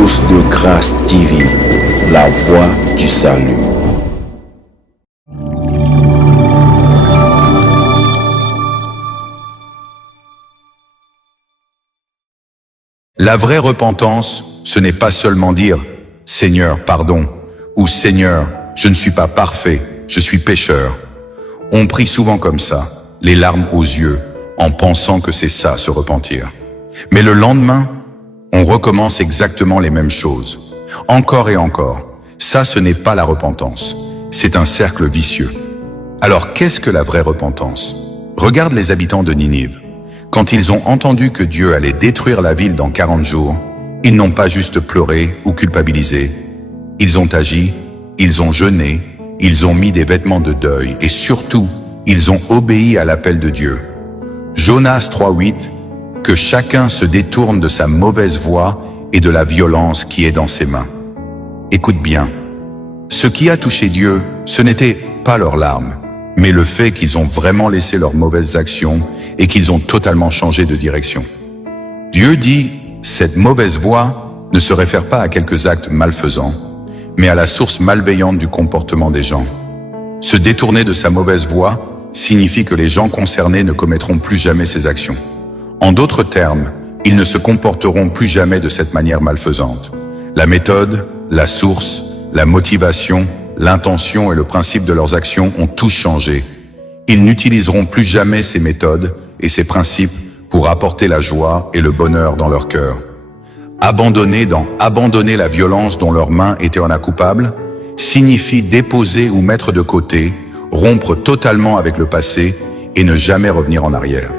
Source de Grâce TV, la voie du salut. La vraie repentance, ce n'est pas seulement dire « Seigneur, pardon » ou « Seigneur, je ne suis pas parfait, je suis pécheur ». On prie souvent comme ça, les larmes aux yeux, en pensant que c'est ça, se repentir. Mais le lendemain, on recommence exactement les mêmes choses. Encore et encore. Ça, ce n'est pas la repentance. C'est un cercle vicieux. Alors, qu'est-ce que la vraie repentance? Regarde les habitants de Ninive. Quand ils ont entendu que Dieu allait détruire la ville dans 40 jours, ils n'ont pas juste pleuré ou culpabilisé. Ils ont agi, ils ont jeûné, ils ont mis des vêtements de deuil et surtout, ils ont obéi à l'appel de Dieu. Jonas 3:8, que chacun se détourne de sa mauvaise voie et de la violence qui est dans ses mains. Écoute bien, ce qui a touché Dieu, ce n'était pas leurs larmes, mais le fait qu'ils ont vraiment laissé leurs mauvaises actions et qu'ils ont totalement changé de direction. Dieu dit, cette mauvaise voie ne se réfère pas à quelques actes malfaisants, mais à la source malveillante du comportement des gens. Se détourner de sa mauvaise voie signifie que les gens concernés ne commettront plus jamais ces actions. En d'autres termes, ils ne se comporteront plus jamais de cette manière malfaisante. La méthode, la source, la motivation, l'intention et le principe de leurs actions ont tous changé. Ils n'utiliseront plus jamais ces méthodes et ces principes pour apporter la joie et le bonheur dans leur cœur. Abandonner la violence dont leurs mains étaient en coupables signifie déposer ou mettre de côté, rompre totalement avec le passé et ne jamais revenir en arrière.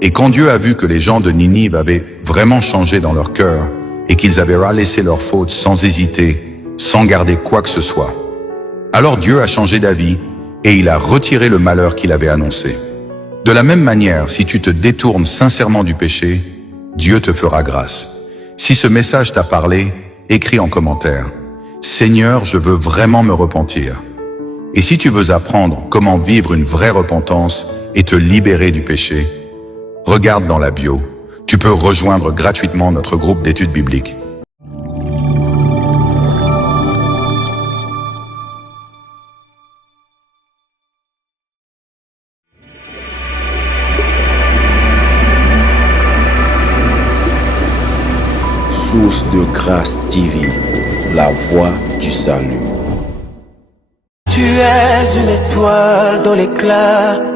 Et quand Dieu a vu que les gens de Ninive avaient vraiment changé dans leur cœur et qu'ils avaient ralaissé leurs fautes sans hésiter, sans garder quoi que ce soit, alors Dieu a changé d'avis et il a retiré le malheur qu'il avait annoncé. De la même manière, si tu te détournes sincèrement du péché, Dieu te fera grâce. Si ce message t'a parlé, écris en commentaire « Seigneur, je veux vraiment me repentir ». Et si tu veux apprendre comment vivre une vraie repentance et te libérer du péché, regarde dans la bio. Tu peux rejoindre gratuitement notre groupe d'études bibliques. Source de Grâce TV, la voie du salut. Tu es une étoile dont l'éclat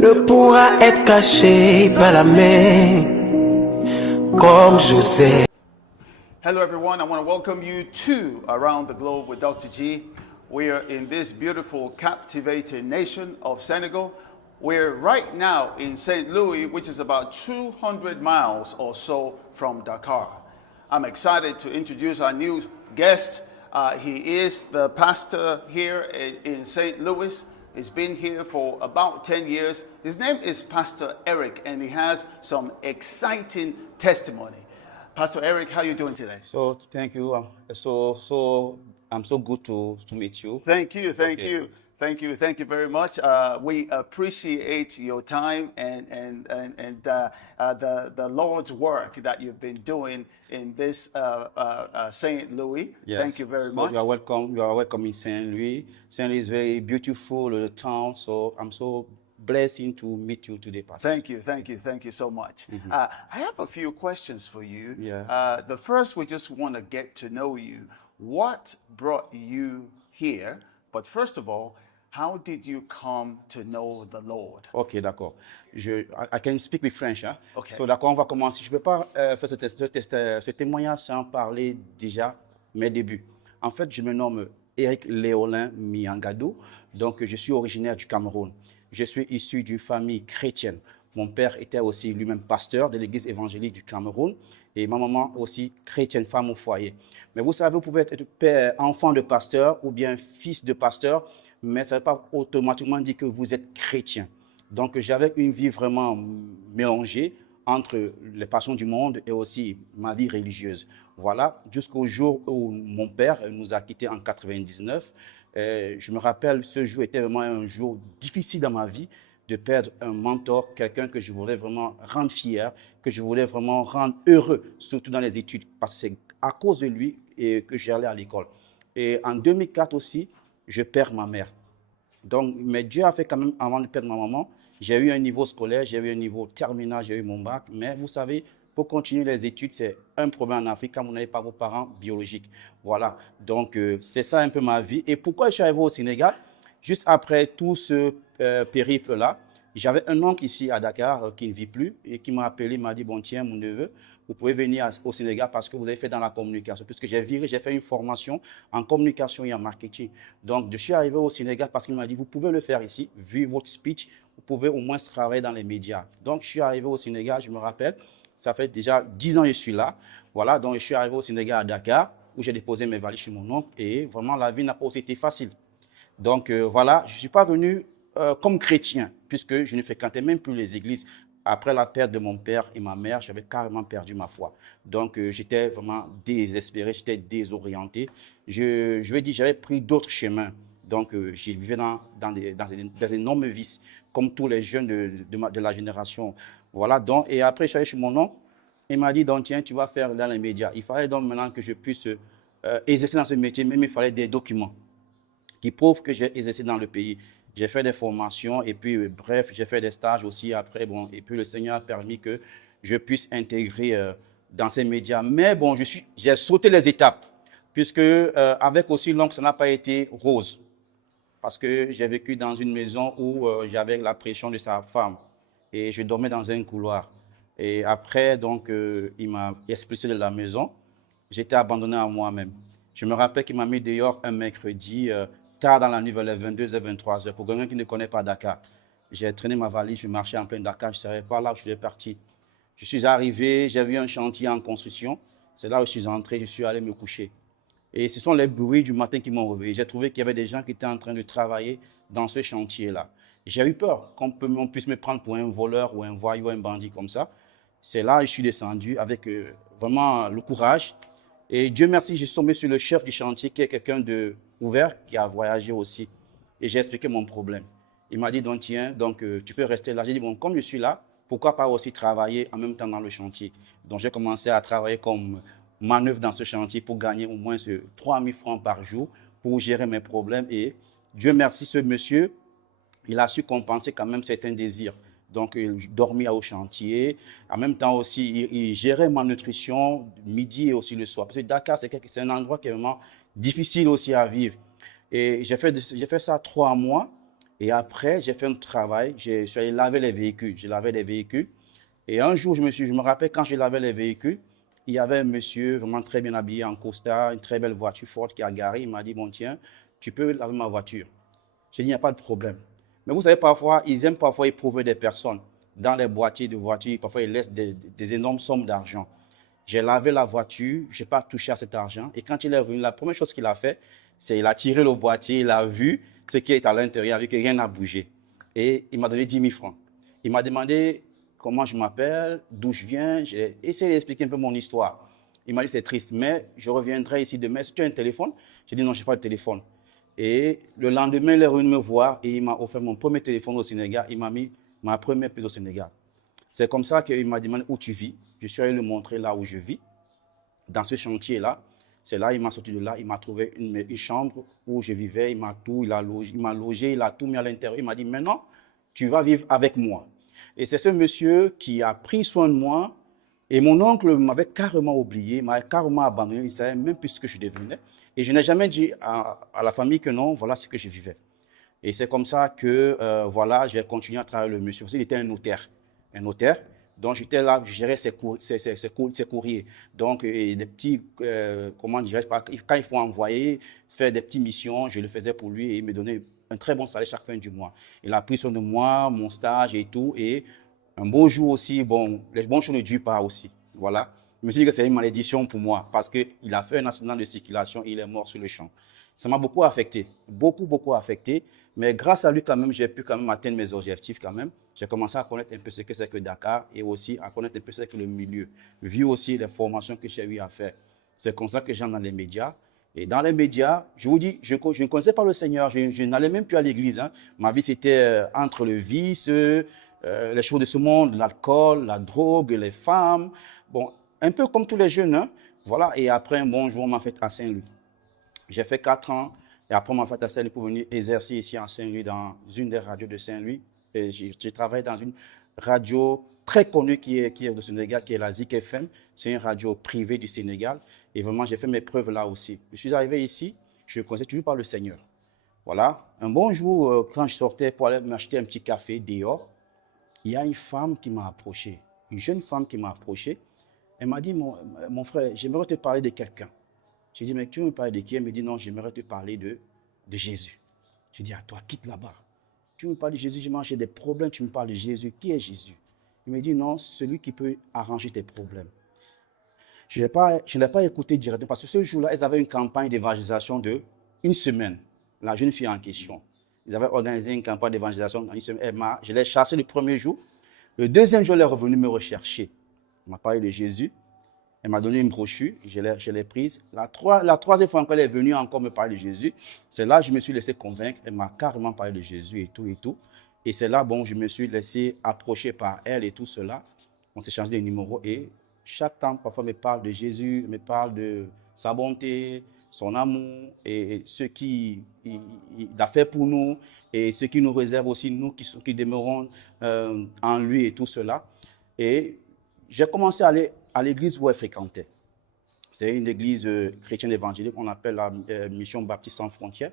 ne pourra être caché par la main, comme José. Hello everyone, I want to welcome you to Around the Globe with Dr. G. We are in this beautiful, captivating nation of Senegal. We're right now in St. Louis, which is about 200 miles or so from Dakar. I'm excited to introduce our new guest. He is the pastor here in St. Louis. He's been here for about 10 years. His name is Pastor Eric, and he has some exciting testimony. Pastor Eric, how are you doing today? So thank you. I'm so good to meet you. Thank you. Okay. Thank you very much. We appreciate your time and the Lord's work that you've been doing in this St. Louis. Yes. Thank you very much. You are welcome. You are welcome in Saint Louis. Saint Louis is very beautiful town. So I'm so blessed to meet you today, Pastor. Thank you so much. I have a few questions for you. Yeah. The first, we just want to get to know you. What brought you here? But first of all, how did you come to know the Lord? Ok, d'accord. I can speak with French. Hein? Okay. So d'accord, on va commencer. Je ne peux pas faire ce témoignage sans parler déjà mes débuts. En fait, je me nomme Eric Léolin Miangadou. Donc, je suis originaire du Cameroun. Je suis issu d'une famille chrétienne. Mon père était aussi lui-même pasteur de l'église évangélique du Cameroun. Et ma maman aussi chrétienne, femme au foyer. Mais vous savez, vous pouvez être père, enfant de pasteur ou bien fils de pasteur, mais ça ne veut pas automatiquement dire que vous êtes chrétien. Donc j'avais une vie vraiment mélangée entre les passions du monde et aussi ma vie religieuse. Voilà, jusqu'au jour où mon père nous a quittés en 99. Je me rappelle, ce jour était vraiment un jour difficile dans ma vie, de perdre un mentor, quelqu'un que je voulais vraiment rendre fier, que je voulais vraiment rendre heureux, surtout dans les études, parce que c'est à cause de lui et que j'allais à l'école. Et en 2004 aussi, je perds ma mère. Donc, mais Dieu a fait quand même, avant de perdre ma maman, j'ai eu un niveau scolaire, j'ai eu un niveau terminal, j'ai eu mon bac. Mais vous savez, pour continuer les études, c'est un problème en Afrique quand vous n'avez pas vos parents biologiques. Voilà, donc c'est ça un peu ma vie. Et pourquoi je suis arrivé au Sénégal? Juste après tout ce périple-là, j'avais un oncle ici à Dakar qui ne vit plus et qui m'a appelé, m'a dit, bon tiens, mon neveu, vous pouvez venir au Sénégal parce que vous avez fait dans la communication. Puisque j'ai fait une formation en communication et en marketing. Donc, je suis arrivé au Sénégal parce qu'il m'a dit, vous pouvez le faire ici, vu votre speech, vous pouvez au moins travailler dans les médias. Donc, je suis arrivé au Sénégal, je me rappelle, ça fait déjà 10 ans que je suis là. Voilà, donc je suis arrivé au Sénégal à Dakar, où j'ai déposé mes valises chez mon oncle. Et vraiment, la vie n'a pas aussi été facile. Donc, voilà, je ne suis pas venu comme chrétien, puisque je ne fréquentais même plus les églises. Après la perte de mon père et ma mère, j'avais carrément perdu ma foi. Donc, j'étais vraiment désespéré, j'étais désorienté. Je vais dire, j'avais pris d'autres chemins. Donc, je vivais dans des énormes vices, comme tous les jeunes de la génération. Voilà, donc, et après, je suis allé chez mon oncle. Il m'a dit, donc, tiens, tu vas faire dans les médias. Il fallait donc maintenant que je puisse exercer dans ce métier, même il fallait des documents qui prouvent que j'ai exercé dans le pays. J'ai fait des formations et puis, bref, j'ai fait des stages aussi après. Bon, et puis, le Seigneur a permis que je puisse intégrer dans ces médias. Mais bon, j'ai sauté les étapes, puisque avec aussi l'oncle, ça n'a pas été rose. Parce que j'ai vécu dans une maison où j'avais la pression de sa femme et je dormais dans un couloir. Et après, donc, il m'a expulsé de la maison. J'étais abandonné à moi-même. Je me rappelle qu'il m'a mis dehors un mercredi, tard dans la nuit, vers les 22h, 23h. Pour quelqu'un qui ne connaît pas Dakar, j'ai traîné ma valise, je marchais en plein Dakar, je ne savais pas là où je suis parti. Je suis arrivé, j'ai vu un chantier en construction. C'est là où je suis entré, je suis allé me coucher. Et ce sont les bruits du matin qui m'ont réveillé. J'ai trouvé qu'il y avait des gens qui étaient en train de travailler dans ce chantier-là. J'ai eu peur qu'on puisse me prendre pour un voleur ou un voyou ou un bandit comme ça. C'est là que je suis descendu avec vraiment le courage. Et Dieu merci, je suis tombé sur le chef du chantier qui est quelqu'un d'ouvert, qui a voyagé aussi. Et j'ai expliqué mon problème. Il m'a dit, donc tiens, donc, tu peux rester là. J'ai dit, bon, comme je suis là, pourquoi pas aussi travailler en même temps dans le chantier? Donc j'ai commencé à travailler comme manœuvre dans ce chantier pour gagner au moins 3 000 francs par jour pour gérer mes problèmes. Et Dieu merci, ce monsieur, il a su compenser quand même certains désirs. Donc, il dormait au chantier. En même temps aussi, il gérait ma nutrition midi et aussi le soir. Parce que Dakar, c'est un endroit qui est vraiment difficile aussi à vivre. Et j'ai fait ça 3 mois. Et après, j'ai fait un travail. Je suis allé laver les véhicules. J'ai lavé les véhicules. Et un jour, je me rappelle, quand j'ai lavé les véhicules, il y avait un monsieur vraiment très bien habillé en costard, une très belle voiture forte qui a garé. Il m'a dit, bon tiens, tu peux laver ma voiture. J'ai dit, il n'y a pas de problème. Mais vous savez, parfois, ils aiment parfois éprouver des personnes dans les boîtiers de voitures. Parfois, ils laissent des énormes sommes d'argent. J'ai lavé la voiture, je n'ai pas touché à cet argent. Et quand il est venu, la première chose qu'il a fait, c'est qu'il a tiré le boîtier, il a vu ce qui est à l'intérieur, avec rien n'a bougé. Et il m'a donné 10 000 francs. Il m'a demandé comment je m'appelle, d'où je viens. J'ai essayé d'expliquer un peu mon histoire. Il m'a dit, c'est triste, mais je reviendrai ici demain. Est-ce que tu as un téléphone? J'ai dit, non, je n'ai pas de téléphone. Et le lendemain, il est revenu me voir et il m'a offert mon premier téléphone au Sénégal. Il m'a mis ma première prise au Sénégal. C'est comme ça qu'il m'a demandé où tu vis. Je suis allé lui montrer là où je vis, dans ce chantier-là. C'est là, il m'a sorti de là, il m'a trouvé une chambre où je vivais, il m'a logé, il a tout mis à l'intérieur. Il m'a dit, maintenant, tu vas vivre avec moi. Et c'est ce monsieur qui a pris soin de moi. Et mon oncle m'avait carrément oublié, m'avait carrément abandonné, il ne savait même plus ce que je devenais. Et je n'ai jamais dit à la famille que non, voilà ce que je vivais. Et c'est comme ça que, voilà, j'ai continué à travailler le monsieur. Parce qu'il était un notaire. Un notaire. Donc, j'étais là, je gérais ses courriers. Donc, et des petits, comment dirais-je, quand il faut envoyer, faire des petites missions, je le faisais pour lui et il me donnait un très bon salaire chaque fin du mois. Il a pris soin de moi, mon stage et tout. Et un beau jour aussi, bon, les bons jours ne durent pas aussi. Voilà. Je me suis dit que c'est une malédiction pour moi parce qu'il a fait un accident de circulation et il est mort sur le champ. Ça m'a beaucoup affecté, beaucoup affecté. Mais grâce à lui, quand même, j'ai pu quand même atteindre mes objectifs quand même. J'ai commencé à connaître un peu ce que c'est que Dakar et aussi à connaître un peu ce que c'est que le milieu, vu aussi les formations que j'ai eu à faire. C'est comme ça que j'entre dans les médias. Et dans les médias, je vous dis, je ne connaissais pas le Seigneur, je n'allais même plus à l'église. Hein. Ma vie, c'était entre le vice, les choses de ce monde, l'alcool, la drogue, les femmes. Bon, un peu comme tous les jeunes, hein. Voilà, et après un bon jour, on m'a fait à Saint-Louis. J'ai fait 4 ans, et après on m'a fait à Saint-Louis pour venir exercer ici à Saint-Louis, dans une des radios de Saint-Louis. Et j'ai travaillé dans une radio très connue qui est au Sénégal, qui est la Zik FM. C'est une radio privée du Sénégal. Et vraiment, j'ai fait mes preuves là aussi. Je suis arrivé ici, je connaissais toujours par le Seigneur. Voilà, un bon jour, quand je sortais pour aller m'acheter un petit café dehors, il y a une femme qui m'a approché, une jeune femme qui m'a approché. Elle m'a dit, mon frère, j'aimerais te parler de quelqu'un. J'ai dit, mais tu veux me parler de qui? Elle me dit, non, j'aimerais te parler de Jésus. J'ai dit, à toi, quitte là-bas. Tu me parles de Jésus, j'ai des problèmes, tu me parles de Jésus. Qui est Jésus? Il me dit, non, celui qui peut arranger tes problèmes. Je ne l'ai pas écouté directement parce que ce jour-là, ils avaient une campagne d'évangélisation de une semaine. La jeune fille en question. Ils avaient organisé une campagne d'évangélisation dans une semaine. Je l'ai chassée le premier jour. Le deuxième jour, elle est revenue me rechercher. Elle m'a parlé de Jésus. Elle m'a donné une brochure. Je l'ai prise. La troisième fois qu'elle est venue encore me parler de Jésus, c'est là que je me suis laissé convaincre. Elle m'a carrément parlé de Jésus et tout et tout. Et c'est là, bon, je me suis laissé approcher par elle et tout cela. On s'est changé de numéro et chaque temps, parfois, elle me parle de Jésus, elle me parle de sa bonté, son amour et ce qu'il a fait pour nous et ce qu'il nous réserve aussi, nous qui demeurons en lui et tout cela. Et j'ai commencé à aller à l'église où elle fréquentait. C'est une église chrétienne évangélique qu'on appelle la Mission Baptiste Sans Frontières.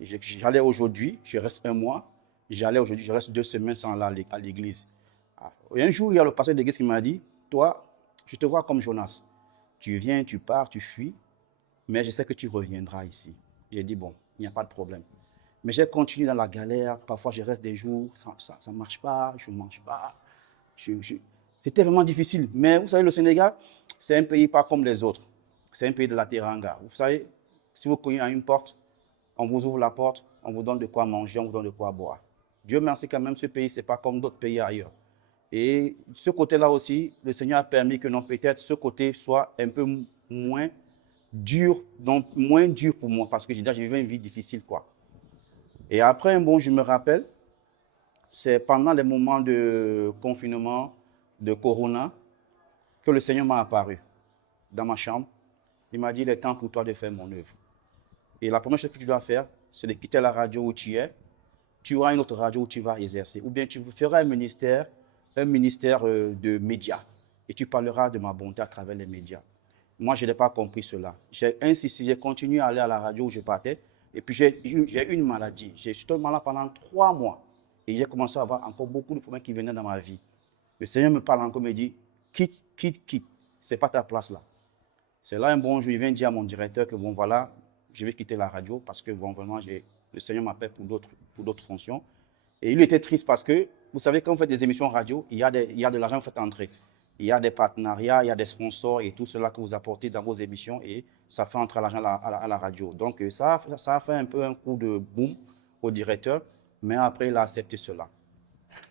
J'allais aujourd'hui, je reste un mois. J'allais aujourd'hui, je reste 2 semaines sans aller à l'église. Et un jour, il y a le pasteur de l'église qui m'a dit, toi, je te vois comme Jonas. Tu viens, tu pars, tu fuis, mais je sais que tu reviendras ici. J'ai dit, bon, il n'y a pas de problème. Mais j'ai continué dans la galère. Parfois, je reste des jours, ça ne marche pas, je ne mange pas. C'était vraiment difficile. Mais vous savez, le Sénégal, c'est un pays pas comme les autres. C'est un pays de la teranga. Vous savez, si vous cognez à une porte, on vous ouvre la porte, on vous donne de quoi manger, on vous donne de quoi boire. Dieu merci quand même, ce pays, ce n'est pas comme d'autres pays ailleurs. Et ce côté-là aussi, le Seigneur a permis que non, peut-être ce côté soit un peu moins dur, donc moins dur pour moi, parce que j'ai vécu une vie difficile, quoi. Et après, bon, je me rappelle, c'est pendant les moments de confinement, de Corona, que le Seigneur m'a apparu dans ma chambre. Il m'a dit, il est temps pour toi de faire mon œuvre. Et la première chose que tu dois faire, c'est de quitter la radio où tu es. Tu auras une autre radio où tu vas exercer. Ou bien tu feras un ministère de médias. Et tu parleras de ma bonté à travers les médias. Moi, je n'ai pas compris cela. J'ai insisté, j'ai continué à aller à la radio où je partais. Et puis, j'ai eu une maladie. J'ai été malade pendant 3 mois. Et j'ai commencé à avoir encore beaucoup de problèmes qui venaient dans ma vie. Le Seigneur me parle encore, me dit, quitte. Ce n'est pas ta place là. C'est là un bon jour, il vient dire à mon directeur que bon, voilà, je vais quitter la radio parce que bon, vraiment, le Seigneur m'appelle pour d'autres fonctions. Et il était triste parce que, vous savez, quand vous faites des émissions radio, il y a de l'argent que vous faites entrer. Il y a des partenariats, il y a des sponsors et tout cela que vous apportez dans vos émissions et ça fait entrer l'argent à la radio. Donc, ça a fait un peu un coup de boom au directeur, mais après, il a accepté cela.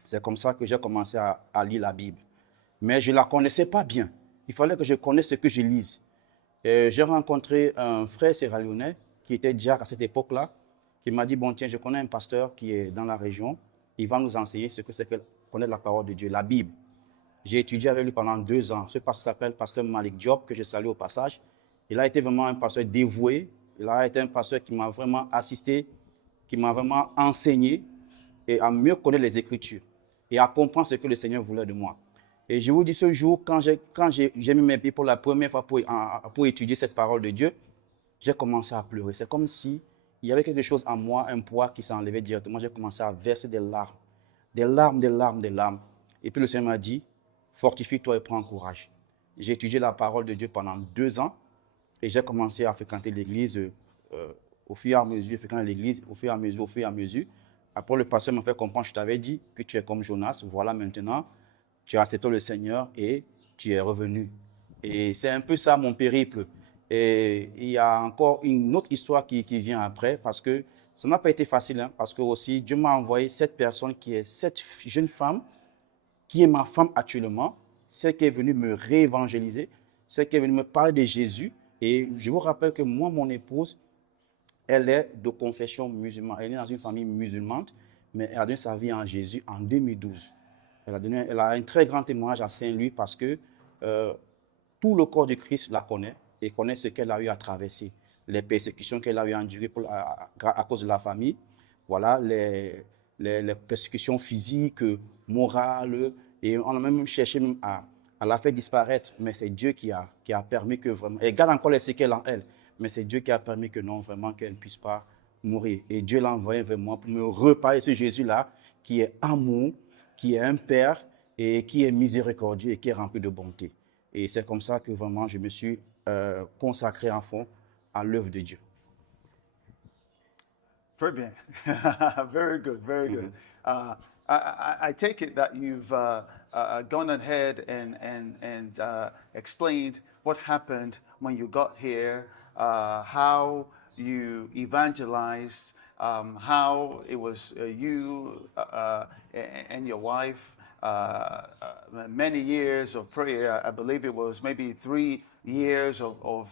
C'est comme ça que j'ai commencé à lire la Bible. Mais je ne la connaissais pas bien. Il fallait que je connaisse ce que je lise. J'ai rencontré un frère sierra-léonais qui était diacre à cette époque-là, qui m'a dit, bon tiens, je connais un pasteur qui est dans la région, il va nous enseigner ce que c'est que connaître la parole de Dieu, la Bible. J'ai étudié avec lui pendant 2 ans. Ce pasteur s'appelle pasteur Malik Diop, que je salue au passage. Il a été vraiment un pasteur dévoué, il a été un pasteur qui m'a vraiment assisté, qui m'a vraiment enseigné et à mieux connaître les Écritures et à comprendre ce que le Seigneur voulait de moi. Et je vous dis, ce jour, quand j'ai mis mes pieds pour la première fois pour étudier cette parole de Dieu, j'ai commencé à pleurer. C'est comme si il y avait quelque chose en moi, un poids qui s'enlevait directement. J'ai commencé à verser des larmes. Des larmes. Et puis le Seigneur m'a dit, fortifie-toi et prends courage. J'ai étudié la parole de Dieu pendant 2 ans et j'ai commencé à fréquenter l'église au fur et à mesure, au fur et à mesure. Après, le pasteur m'a fait comprendre, je t'avais dit que tu es comme Jonas, voilà maintenant, tu as accepté le Seigneur et tu es revenu. Et c'est un peu ça mon périple. Et il y a encore une autre histoire qui vient après, parce que ça n'a pas été facile, hein, parce que aussi Dieu m'a envoyé cette personne qui est cette jeune femme, qui est ma femme actuellement, celle qui est venue me réévangéliser, celle qui est venue me parler de Jésus. Et je vous rappelle que moi, mon épouse, elle est de confession musulmane. Elle est dans une famille musulmane, mais elle a donné sa vie en Jésus en 2012. Elle a un très grand témoignage à Saint-Louis parce que tout le corps de Christ la connaît et connaît ce qu'elle a eu à traverser, les persécutions qu'elle a eu à endurer à cause de la famille, voilà, les persécutions physiques, morales, et on a même cherché même à la faire disparaître, mais c'est Dieu qui a permis que vraiment, elle garde encore les séquelles en elle, mais c'est Dieu qui a permis que non, vraiment, qu'elle ne puisse pas mourir. Et Dieu l'a envoyé vers moi pour me reparler de ce Jésus-là, qui est amour, qui est un Père, et qui est miséricordieux et qui est rempli de bonté. Et c'est comme ça que vraiment je me suis consacré en fond à l'œuvre de Dieu. Very bien. Very good, very good. I take it that you've gone ahead and explained what happened when you got here, how you evangelized, how it was you and your wife, many years of prayer. I believe it was maybe 3 years of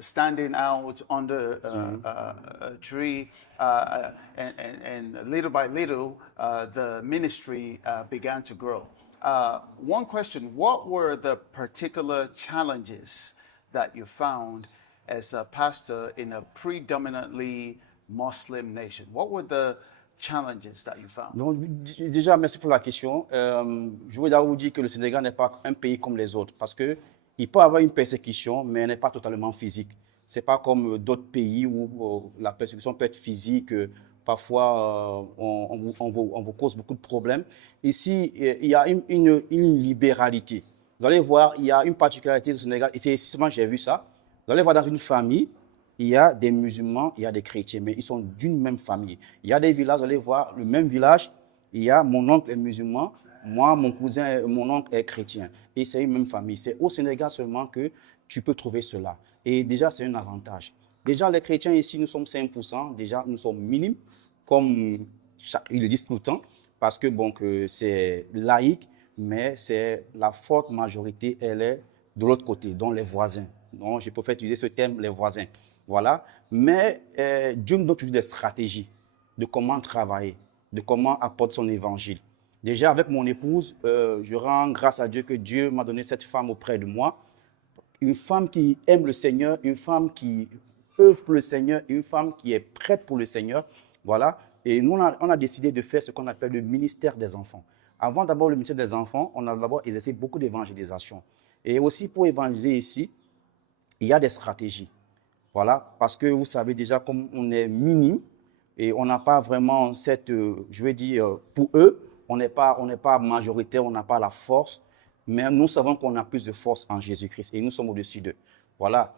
standing out under a tree, and little by little, the ministry began to grow. One question, what were the particular challenges that you found as a pastor in a predominantly Muslim nation? What were the challenges that you found? Donc, déjà, merci pour la question. Je voudrais vous dire que le Sénégal n'est pas un pays comme les autres parce que il peut y avoir une persécution, mais elle n'est pas totalement physique. Ce n'est pas comme d'autres pays où la persécution peut être physique. Parfois, on vous cause beaucoup de problèmes. Ici, il y a une libéralité. Vous allez voir, il y a une particularité du Sénégal, et c'est justement, j'ai vu ça. Vous allez voir dans une famille, il y a des musulmans, il y a des chrétiens, mais ils sont d'une même famille. Il y a des villages, vous allez voir, le même village, il y a mon oncle est musulman, moi, mon cousin, mon oncle est chrétien. Et c'est une même famille. C'est au Sénégal seulement que tu peux trouver cela. Et déjà, c'est un avantage. Déjà, les chrétiens ici, nous sommes 5%. Déjà, nous sommes minimes, comme ils le disent tout le temps, parce que bon, c'est laïque, mais c'est la forte majorité, elle est de l'autre côté, dont les voisins. Donc, je préfère utiliser ce terme, les voisins. Voilà. Mais Dieu nous donne toujours des stratégies de comment travailler, de comment apporter son évangile. Déjà, avec mon épouse, je rends grâce à Dieu que Dieu m'a donné cette femme auprès de moi. Une femme qui aime le Seigneur, une femme qui œuvre pour le Seigneur, une femme qui est prête pour le Seigneur. Voilà. Et nous, on a décidé de faire ce qu'on appelle le ministère des enfants. Avant d'abord le ministère des enfants, on a d'abord exercé beaucoup d'évangélisation. Et aussi pour évangéliser ici, il y a des stratégies. Voilà. Parce que vous savez déjà, comme on est minime et on n'a pas vraiment cette, je vais dire, pour eux, on n'est pas majoritaire, on n'a pas la force, mais nous savons qu'on a plus de force en Jésus-Christ et nous sommes au-dessus d'eux. Voilà,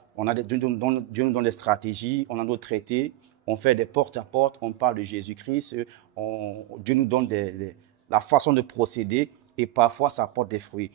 Dieu nous donne des stratégies, on a nos traités, on fait des porte-à-porte, on parle de Jésus-Christ, Dieu nous donne la façon de procéder et parfois ça apporte des fruits.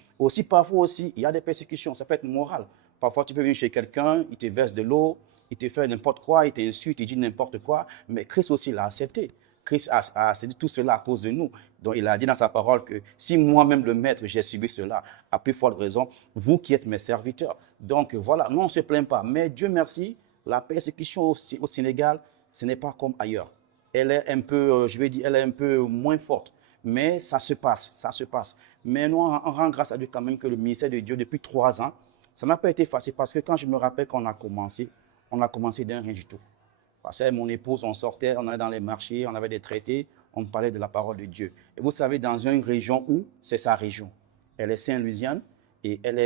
Parfois aussi, il y a des persécutions, ça peut être moral. Parfois tu peux venir chez quelqu'un, il te verse de l'eau, il te fait n'importe quoi, il t'insulte, il dit n'importe quoi, mais Christ aussi l'a accepté. Christ a accepté tout cela à cause de nous. Donc, il a dit dans sa parole que si moi-même, le maître, j'ai subi cela, à plus forte raison, vous qui êtes mes serviteurs. Donc, voilà, nous, on ne se plaint pas. Mais Dieu merci, la persécution au Sénégal, ce n'est pas comme ailleurs. Elle est un peu, je vais dire, elle est un peu moins forte. Mais ça se passe, ça se passe. Mais nous, on rend grâce à Dieu quand même que le ministère de Dieu, depuis 3 ans, ça n'a pas été facile parce que quand je me rappelle qu'on a commencé d'un rien du tout. Parce que mon épouse, on sortait, on allait dans les marchés, on avait des traités, on parlait de la parole de Dieu. Et vous savez, dans une région où c'est sa région. Elle est Saint-Louisiane et elle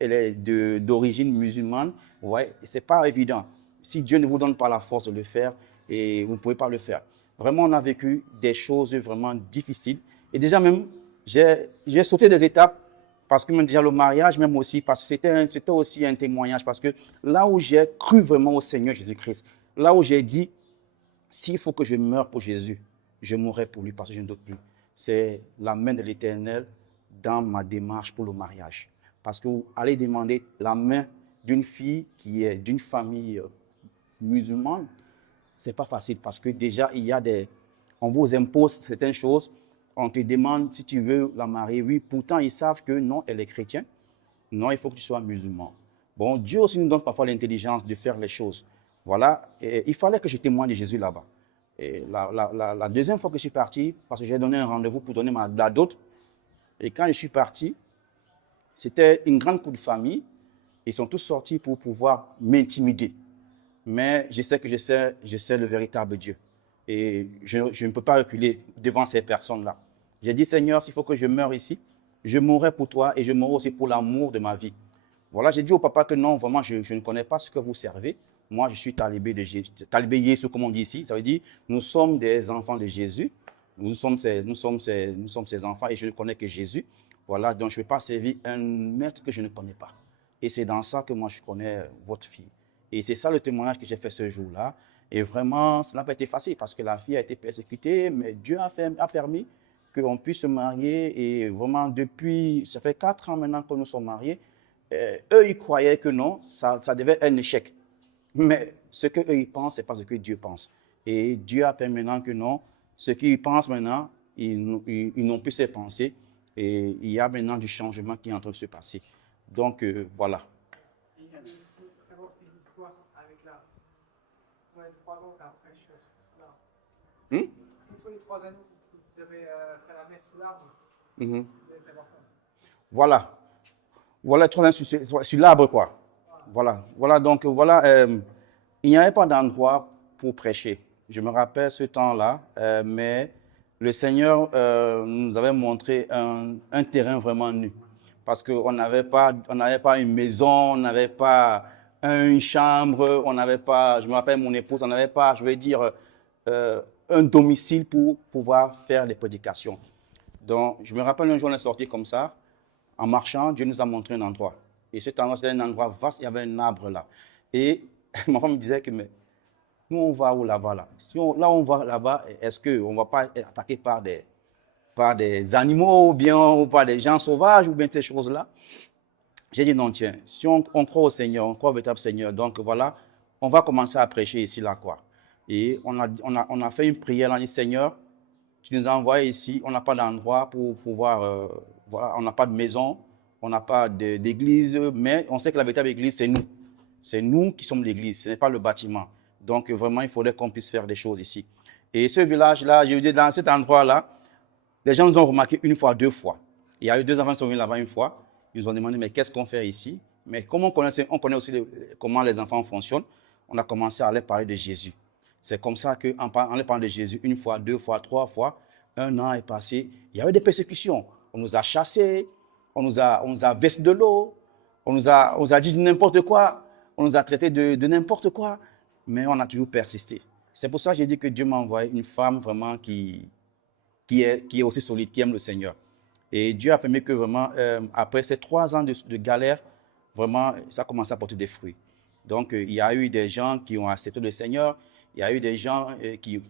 est d'origine musulmane. Ouais, ce n'est pas évident. Si Dieu ne vous donne pas la force de le faire, et vous ne pouvez pas le faire. Vraiment, on a vécu des choses vraiment difficiles. Et déjà même, j'ai sauté des étapes parce que même déjà le mariage, même aussi, parce que c'était aussi un témoignage. Parce que là où j'ai cru vraiment au Seigneur Jésus-Christ, là où j'ai dit, s'il faut que je meure pour Jésus, je mourrai pour lui parce que je ne doute plus. C'est la main de l'Éternel dans ma démarche pour le mariage. Parce que vous allez demander la main d'une fille qui est d'une famille musulmane, ce n'est pas facile parce que déjà, on vous impose certaines choses, on te demande si tu veux la marier. Oui, pourtant, ils savent que non, elle est chrétienne. Non, il faut que tu sois musulman. Bon, Dieu aussi nous donne parfois l'intelligence de faire les choses. Voilà, et il fallait que je témoigne de Jésus là-bas. Et la deuxième fois que je suis parti, parce que j'ai donné un rendez-vous pour donner la dot, et quand je suis parti, C'était une grande cour de famille. Ils sont tous sortis pour pouvoir m'intimider. Mais je sais que je sais le véritable Dieu. Et je ne peux pas reculer devant ces personnes-là. J'ai dit, Seigneur, s'il faut que je meure ici, je mourrai pour toi et je mourrai aussi pour l'amour de ma vie. Voilà, j'ai dit au papa que non, vraiment, je ne connais pas ce que vous servez. Moi, je suis talibé de Jésus. Talibé Jésus, comme on dit ici. Ça veut dire, nous sommes des enfants de Jésus. Nous sommes ses enfants et je ne connais que Jésus. Voilà, donc je ne vais pas servir un maître que je ne connais pas. Et c'est dans ça que moi, je connais votre fille. Et c'est ça le témoignage que j'ai fait ce jour-là. Et vraiment, cela n'a pas été facile parce que la fille a été persécutée, mais Dieu a permis qu'on puisse se marier. Et vraiment, depuis, ça fait 4 ans maintenant que nous sommes mariés, eux, ils croyaient que non, ça devait être un échec. Mais ce qu'eux, ils pensent, ce n'est pas ce que Dieu pense. Et Dieu a permis maintenant que non, ce qu'ils pensent maintenant, ils n'ont plus ces pensées. Et il y a maintenant du changement qui est en train de se passer. Donc, voilà. Il y a savoir cette histoire avec la. Ouais, 3 ans après, je suis là. Sur les 3 années, vous avez fait la messe sous l'arbre. Vous avez fait voir ça. Voilà. Voilà, 3 ans sur l'arbre, quoi. Voilà, donc, voilà. Il n'y avait pas d'endroit pour prêcher. Je me rappelle ce temps-là, mais le Seigneur nous avait montré un terrain vraiment nu. Parce qu'on n'avait pas une maison, on n'avait pas une chambre, on n'avait pas, je me rappelle mon épouse, on n'avait pas, je vais dire, un domicile pour pouvoir faire les prédications. Donc, je me rappelle un jour, on est sorti comme ça, en marchant, Dieu nous a montré un endroit. Et cet endroit, c'était un endroit vaste, il y avait un arbre là. Et ma femme me disait que, mais nous, on va où là-bas là? Si on va là-bas, est-ce qu'on ne va pas être attaqué par des animaux ou bien ou par des gens sauvages ou bien ces choses-là? J'ai dit non, tiens, si on croit au Seigneur, on croit au véritable Seigneur, donc voilà, on va commencer à prêcher ici là quoi. Et on a fait une prière, on a dit Seigneur, tu nous as envoyés ici, on n'a pas d'endroit pour pouvoir, voilà, on n'a pas de maison, on n'a pas d'église, mais on sait que la véritable église c'est nous. C'est nous qui sommes l'église, ce n'est pas le bâtiment. Donc vraiment, il faudrait qu'on puisse faire des choses ici. Et ce village-là, je veux dire, dans cet endroit-là, les gens nous ont remarqué 1 fois, 2 fois. Il y a eu 2 enfants qui sont venus là-bas 1 fois. Ils nous ont demandé, mais qu'est-ce qu'on fait ici? Mais comme on connaît aussi comment les enfants fonctionnent, on a commencé à leur parler de Jésus. C'est comme ça qu'en leur parlant de Jésus 1 fois, 2 fois, 3 fois, 1 an est passé. Il y avait des persécutions. On nous a chassés, on nous a versé de l'eau, on nous a dit n'importe quoi, on nous a traité de n'importe quoi, mais on a toujours persisté. C'est pour ça que j'ai dit que Dieu m'a envoyé une femme vraiment qui est aussi solide, qui aime le Seigneur. Et Dieu a permis que vraiment, après ces 3 ans de galère, vraiment, ça a commencé à porter des fruits. Donc, il y a eu des gens qui ont accepté le Seigneur, il y a eu des gens qui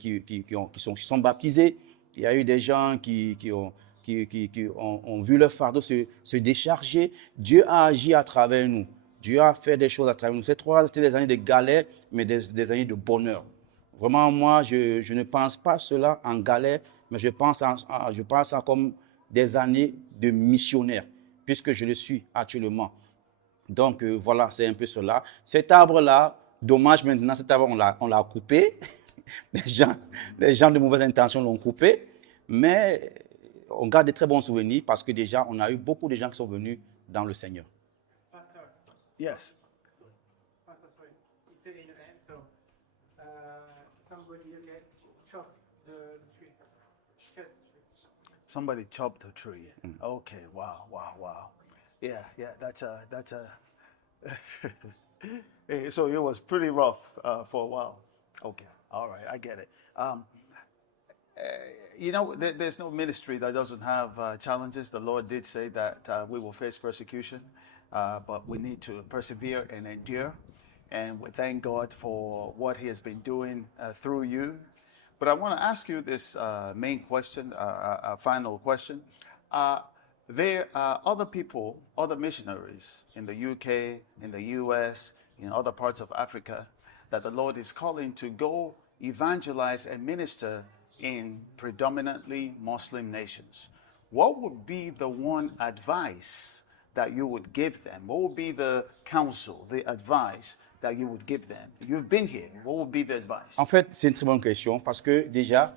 sont baptisés, il y a eu des gens qui ont vu leur fardeau se décharger. Dieu a agi à travers nous. Dieu a fait des choses à travers nous. Ces 3 ans, c'était des années de galère, mais des années de bonheur. Vraiment, moi, je ne pense pas cela en galère, mais je pense à comme des années de missionnaire, puisque je le suis actuellement. Donc, voilà, c'est un peu cela. Cet arbre-là, dommage maintenant, cet arbre, on l'a coupé. les gens de mauvaise intention l'ont coupé, mais on garde de très bons souvenirs parce que déjà, on a eu beaucoup de gens qui sont venus dans le Seigneur. Pastor, Yes. sorry. You said in the end, so somebody chopped the tree. Cut the tree. Somebody chopped a tree. Okay. Wow. Yeah. That's a. So it was pretty rough for a while. Okay. All right. I get it. There's no ministry that doesn't have challenges. The Lord did say that we will face persecution, but we need to persevere and endure. And we thank God for what He has been doing through you. But I want to ask you this main question, a final question. There are other people, other missionaries in the UK, in the US, in other parts of Africa, that the Lord is calling to go evangelize and minister in predominantly Muslim nations. What would be the one advice that you would give them? What would be the counsel, the advice that you would give them? You've been here. What would be the advice? En fait, c'est une très bonne question parce que déjà,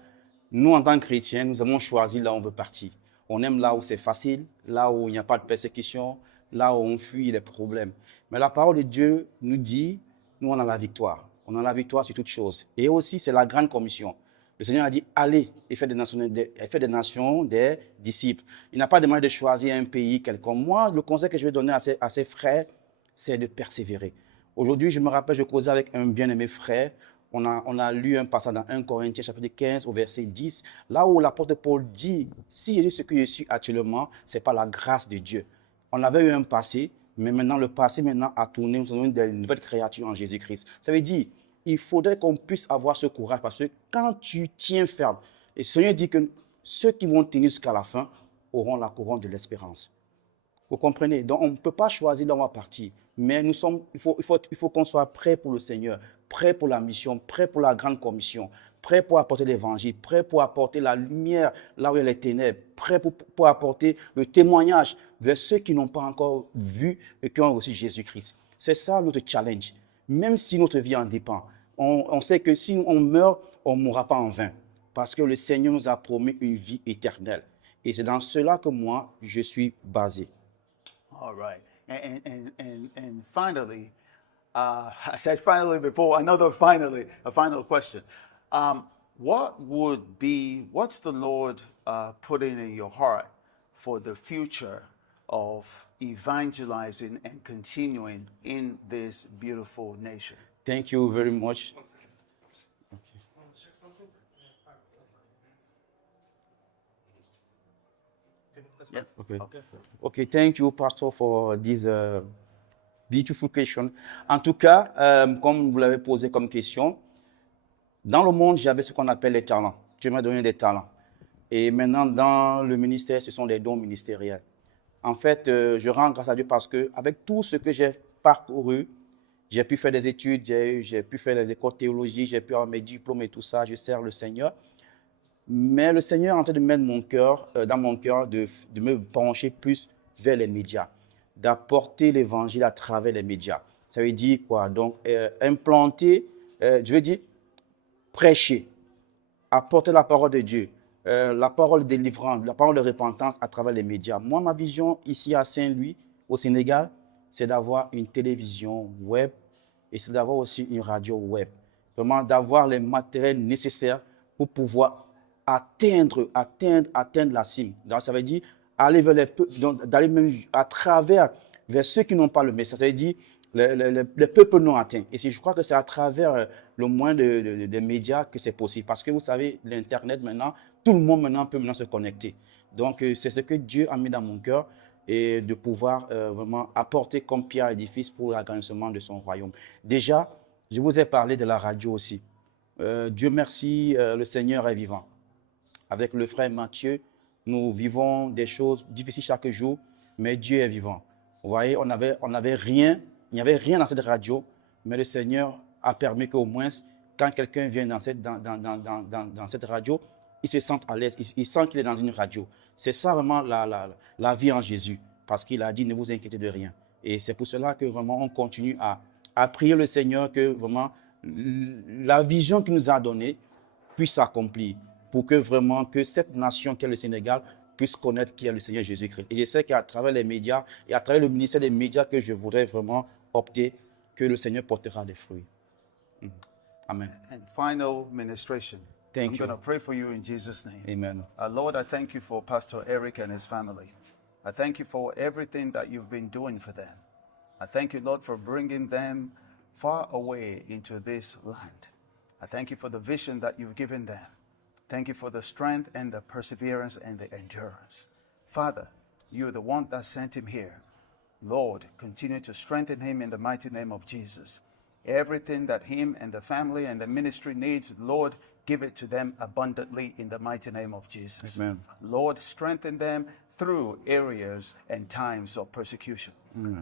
nous, en tant que chrétiens, nous avons choisi là où on veut partir. On aime là où c'est facile, là où il n'y a pas de persécution, là où on fuit les problèmes. Mais la parole de Dieu nous dit, nous on a la victoire. On a la victoire sur toutes choses. Et aussi, c'est la grande commission. Le Seigneur a dit, allez et faites des nations des disciples. Il n'a pas demandé de choisir un pays quelconque. Moi, le conseil que je vais donner à ses frères, c'est de persévérer. Aujourd'hui, je me rappelle, je causais avec un bien-aimé frère. On a lu un passage dans 1 Corinthiens chapitre 15 au verset 10, là où l'apôtre Paul dit, si je suis ce que je suis actuellement, ce n'est pas la grâce de Dieu. On avait eu un passé, mais maintenant le passé a tourné, nous sommes une nouvelle créature en Jésus-Christ. Ça veut dire, il faudrait qu'on puisse avoir ce courage, parce que quand tu tiens ferme, et le Seigneur dit que ceux qui vont tenir jusqu'à la fin auront la couronne de l'espérance. Vous comprenez? Donc, on ne peut pas choisir là où on va partir. Mais il faut qu'on soit prêt pour le Seigneur, prêt pour la mission, prêt pour la grande commission, prêt pour apporter l'évangile, prêt pour apporter la lumière là où il y a les ténèbres, prêt pour apporter le témoignage vers ceux qui n'ont pas encore vu et qui ont reçu Jésus-Christ. C'est ça notre challenge. Même si notre vie en dépend, on sait que si on meurt, on ne mourra pas en vain. Parce que le Seigneur nous a promis une vie éternelle. Et c'est dans cela que moi, je suis basé. All right. And finally, I said finally before, a final question. What's the Lord putting in your heart for the future of evangelizing and continuing in this beautiful nation? Thank you very much. Yeah. Okay, thank you, Pastor, for this beautiful question. En tout cas, comme vous l'avez posé comme question, dans le monde, j'avais ce qu'on appelle les talents. Dieu m'a donné des talents. Et maintenant, dans le ministère, ce sont des dons ministériels. En fait, je rends grâce à Dieu parce qu'avec tout ce que j'ai parcouru, j'ai pu faire des études, j'ai pu faire des écoles de théologie, j'ai pu avoir mes diplômes et tout ça, je sers le Seigneur. Mais le Seigneur est en train de mettre dans mon cœur de me pencher plus vers les médias, d'apporter l'évangile à travers les médias. Ça veut dire quoi? Donc, implanter, je veux dire, prêcher, apporter la parole de Dieu, la parole de délivrance, la parole de repentance à travers les médias. Moi, ma vision ici à Saint-Louis, au Sénégal, c'est d'avoir une télévision web et c'est d'avoir aussi une radio web. Vraiment, d'avoir les matériels nécessaires pour pouvoir atteindre la cime. Donc, ça veut dire aller vers les peuples, d'aller même à travers vers ceux qui n'ont pas le message. Ça veut dire les peuples non atteints. Et je crois que c'est à travers le moyen des médias que c'est possible. Parce que vous savez, l'Internet maintenant, tout le monde maintenant peut se connecter. Donc, c'est ce que Dieu a mis dans mon cœur et de pouvoir vraiment apporter comme pierre à l'édifice pour l'agrandissement de son royaume. Déjà, je vous ai parlé de la radio aussi. Dieu merci, le Seigneur est vivant. Avec le frère Mathieu, nous vivons des choses difficiles chaque jour, mais Dieu est vivant. Vous voyez, on avait rien, il n'y avait rien dans cette radio, mais le Seigneur a permis qu'au moins, quand quelqu'un vient dans cette radio, il se sente à l'aise, il sent qu'il est dans une radio. C'est ça vraiment la vie en Jésus, parce qu'il a dit, ne vous inquiétez de rien. Et c'est pour cela que vraiment on continue à prier le Seigneur que vraiment la vision qu'il nous a donnée puisse s'accomplir, pour que vraiment que cette nation qu'est le Sénégal puisse connaître qui est le Seigneur Jésus-Christ. Et je sais qu'à travers les médias et à travers le ministère des médias que je voudrais vraiment opter, que le Seigneur portera des fruits. Amen. And final ministration. Thank I'm you. going to pray for you in Jesus' name. Amen. Lord, I thank you for Pastor Eric and his family. I thank you for everything that you've been doing for them. I thank you, Lord, for bringing them far away into this land. I thank you for the vision that you've given them. Thank you for the strength and the perseverance and the endurance. Father, you're the one that sent him here. Lord, continue to strengthen him in the mighty name of Jesus. Everything that him and the family and the ministry needs, Lord, give it to them abundantly in the mighty name of Jesus. Amen. Lord, strengthen them through areas and times of persecution.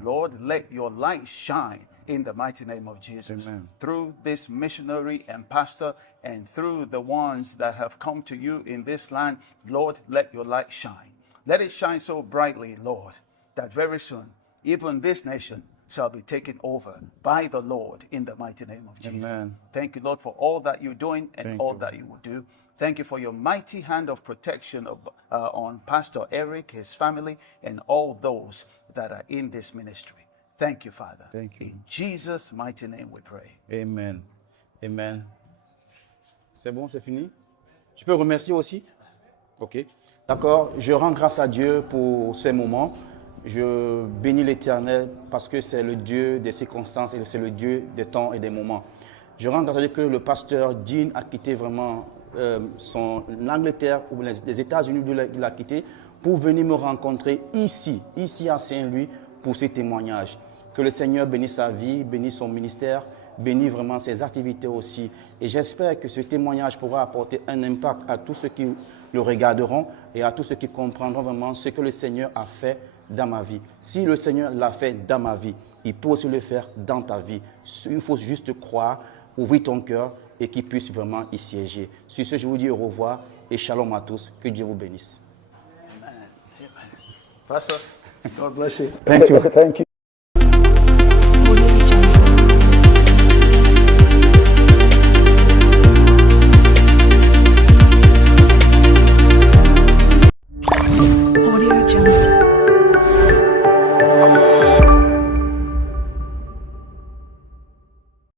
Lord, let your light shine in the mighty name of Jesus. Amen. Through this missionary and pastor and through the ones that have come to you in this land, Lord, let your light shine. Let it shine so brightly, Lord, that very soon even this nation shall be taken over by the Lord in the mighty name of Jesus. Amen. Thank you, Lord, for all that you're doing and Thank all you. that you will do. Thank you for your mighty hand of protection on Pastor Eric, his family, and all those that are in this ministry. Thank you, Father. Thank you. In Jesus' mighty name we pray. Amen. Amen. C'est bon, c'est fini? Je peux remercier aussi? Ok. D'accord. Je rends grâce à Dieu pour ces moments. Je bénis l'Éternel parce que c'est le Dieu des circonstances et c'est le Dieu des temps et des moments. Je rends grâce à Dieu que le pasteur Dean a quitté vraiment l'Angleterre ou les États-Unis, il l'a quitté pour venir me rencontrer ici à Saint-Louis pour ces témoignages. Que le Seigneur bénisse sa vie, bénisse son ministère, bénisse vraiment ses activités aussi. Et j'espère que ce témoignage pourra apporter un impact à tous ceux qui le regarderont et à tous ceux qui comprendront vraiment ce que le Seigneur a fait dans ma vie. Si le Seigneur l'a fait dans ma vie, il peut aussi le faire dans ta vie. Il faut juste croire, ouvrir ton cœur et qu'il puisse vraiment y siéger. Sur ce, je vous dis au revoir et shalom à tous. Que Dieu vous bénisse. Amen. Amen. Pastor, God bless you. Thank you. Thank you.